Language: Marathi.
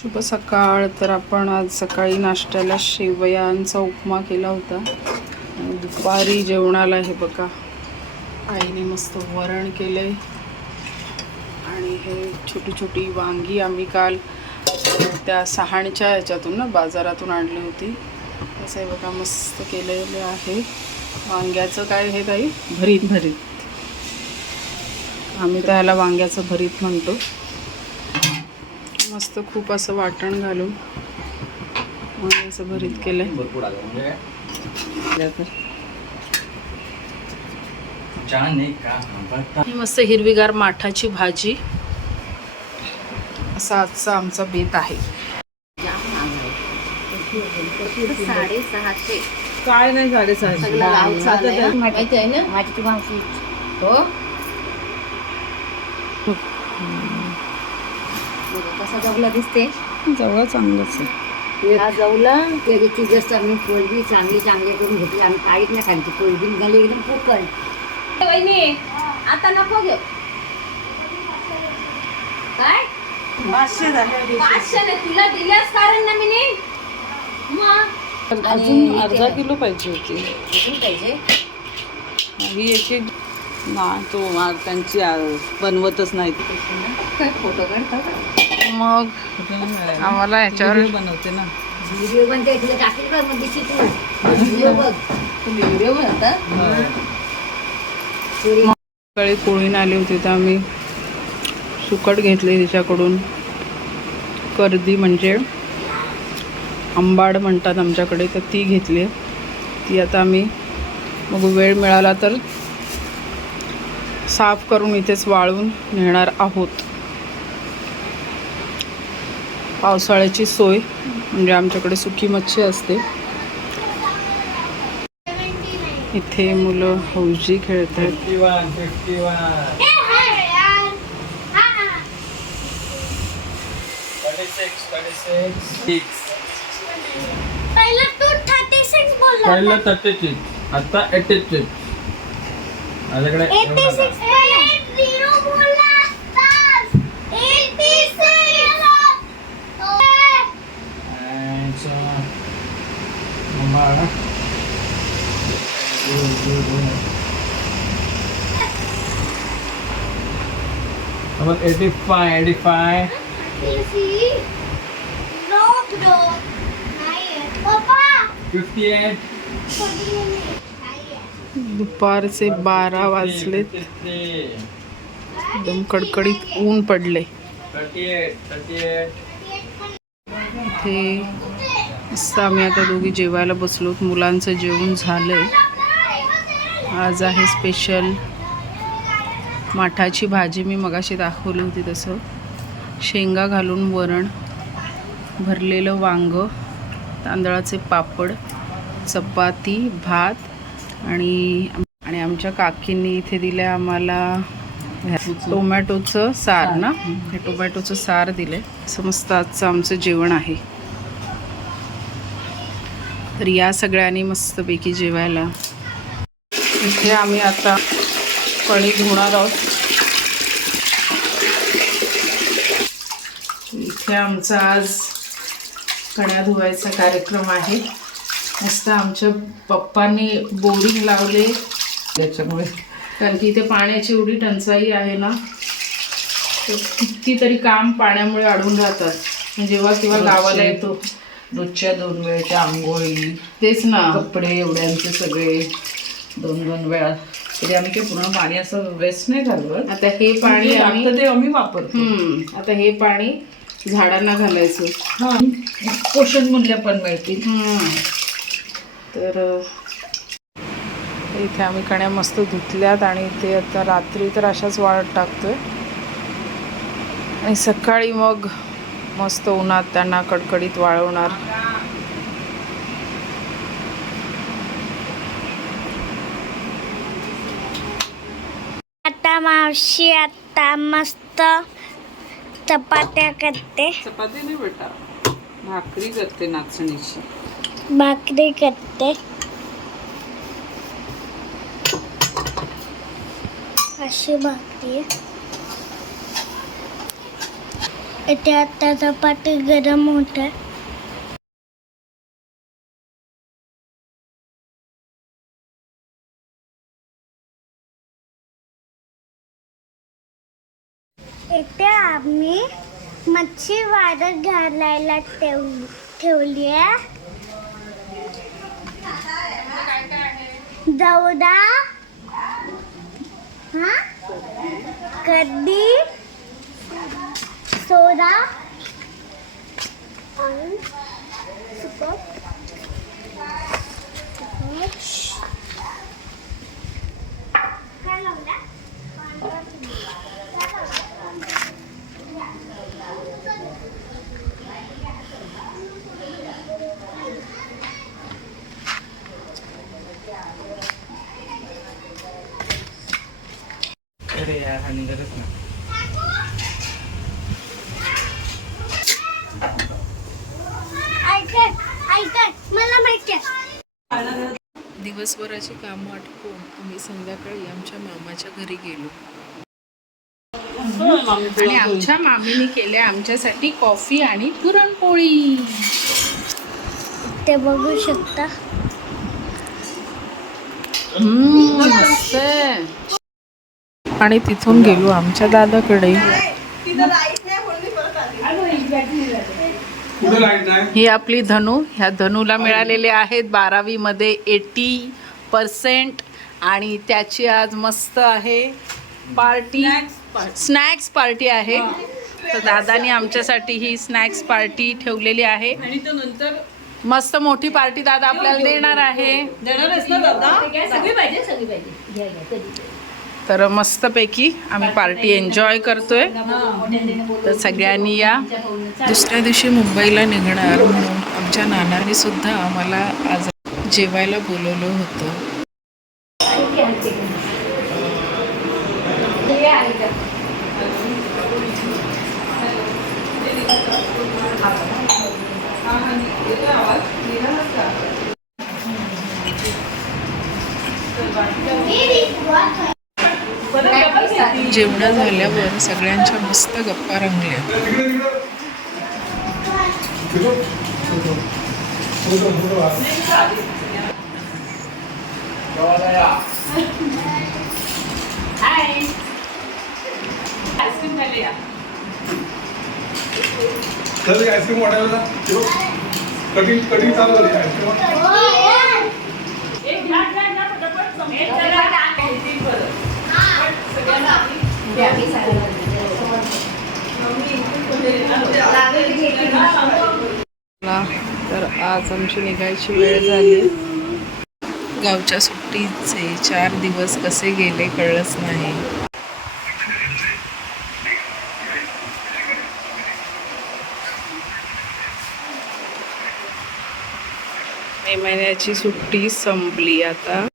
शुभ सकाळ. तर आपण आज सकाळी नाश्त्याला शेवयांचा उपमा केला होता. दुपारी जेवणाला हे बघा. आईने मस्त वरण केलं आहे आणि हे छोटी छोटी वांगी आम्ही काल त्या सहाणच्या ह्याच्यातून ना बाजारातून आणली होती. असं हे बघा मस्त केलेले आहे. वांग्याचं काय हे ताई? भरीत भरीत. आम्ही त्याला वांग्याचं भरीत म्हणतो. मस्त खूप असं वाटण घालून. वांग्याचं भरीत केलंय. भरपूर आलं म्हणजे जाने का बता. ही मस्त हिरवीगार माठाची भाजी. असा आजचा आमचा बेत आहे. साडेसहाशे. काय नाही साडेसहाशे. माहिती आहे ना? माझी ती मावशी हो. कसा जवला दिसते. जवळ चांगलंच आहे. हा जवला त्याची जस्ट आम्ही पोळगी चांगली चांगली करून घेतली. आम्ही काहीच नाही खाली ती पोळगी निघाली एकदम फुकट वहिनी आता नको घेऊ. काय? पाचशे झाले पाचशे नाही तुला दिल्यास कारण ना मी मग? अजून अर्धा किलो पाहिजे होती. अजून पाहिजे? ही एक एक नाही तो मा- त्यांची बनवतच नाही. काय फोटो काढता मग आम्हाला याच्यावर बनवते ना. व्हिडिओ बनते व्हिडिओ बघ. तुम्ही व्हिडिओ बनवता? सकाळी कोळीन आली होती तर आम्ही सुकट घेतली तिच्याकडून. कर्दी म्हणजे आंबाड म्हणतात आमच्याकडे तर ती घेतली. ती आता आम्ही मग वेळ मिळाला तर साफ करून इथेच वाळून नेणार आहोत. पावसाळ्याची सोय म्हणजे आमच्याकडे सुकी मच्छी असते. इथे मुलं हौजी खेळत आहेत पहिलं थर्टी सिक्स आता एटी सिक्स माझ्याकडे so, mama. Good, good, good. About 85, 85. दुपारचे बारा वाजलेत. एकदम कडकडीत ऊन पडले इथे आम्ही आता दोघी जेवायला बसलो. मुलांचं जेवण झालंय. आज आहे स्पेशल माठाची भाजी. मी मगाशी दाखवली होती तसं. शेंगा घालून वरण भरलेलं वांग तांदळाचे पापड चपाती भात आणि आणि आमच्या काकींनी इथे दिलं आम्हाला टोमॅटोचं सार ना? हे टोमॅटोचं सार दिलं. आहे मस्त आजचं आमचं जेवण आहे. तर या सगळ्यांनी मस्तपैकी जेवायला. इथे आम्ही आता कणी धुणार आहोत. इथे आमचा आज कण्या धुवायचा कार्यक्रम आहे. मस्त आमच्या पप्पांनी बोरिंग लावले. त्याच्यामुळे. कारण की इथे पाण्याची एवढी टंचाई आहे ना तर कितीतरी काम पाण्यामुळे अडून राहतात. जेव्हा केव्हा गावाला येतो. रोजच्या दोन वेळच्या आंघोळी तेच ना. कपडे एवढ्यांचे सगळे दोन दोन वेळा. तरी आम्ही काही पूर्ण पाणी असं वेस्ट नाही घालवत. आता हे पाणी लागतं ते आम्ही वापरतो. आता हे पाणी झाडांना घालायचं. हा पोषण मूल्य पण मिळतील. तर इथे आम्ही कण्या मस्त धुतल्यात आणि ते आता रात्री तर अशाच वाळत टाकतोय. आणि सकाळी मग मस्त उन्हात त्यांना कडकडीत वाळवणार. आता मावशी आता मस्त चपात्या करते. चपाती नाही बेटा भाकरी करते नाचणीची. भाकरी करते. अशी भाकरी इथे आता चपाती गरम होत आहे. इथे आम्ही मच्छी वाढत घालायला ठेव ठेवली आहे. दौदा हा? कधी सोडा आणि सुकट. सुकट. काय लावलं? अरे यार हा निघतच ना दिवसभराची कामं आटपून आम्ही संध्याकाळी आमच्या मामाच्या घरी गेलो. आणि आमच्या मामीने केल्या आमच्यासाठी कॉफी आणि पुरणपोळी. ते बघू शकता. मस्त. आणि तिथून गेलो आमच्या दादाकडे. ही आपली धनू. ह्या धनूला मिळालेले आहेत बारावीमध्ये एटी पर्सेंट आणि त्याची आज मस्त आहे पार्टी स्नॅक्स पार्टी आहे. तर दादानी आमच्यासाठी ही स्नॅक्स पार्टी ठेवलेली आहे. मस्त मोठी पार्टी दादा आपल्याला देणार आहे. तर मस्तपैकी आम्ही पार्टी एन्जॉय करतोय. तर सगळ्यांनी या. दुसऱ्या दिवशी मुंबईला निघणार म्हणून आमच्या नानांनी सुद्धा आम्हाला आज जेवायला बोलवलं होतं. जेवणं झाल्यावर सगळ्यांच्या मस्त गप्पा रंगल्या. आईस्क्रीम वाटायला कटिंग कटिंग चालू झाली. आईस्क्रीम ला तर आज आमची निघायची वेळ झाली. गावच्या सुट्टीचे चार दिवस कसे गेले कळलंच नाही. मे महिन्याची सुट्टी संपली आता.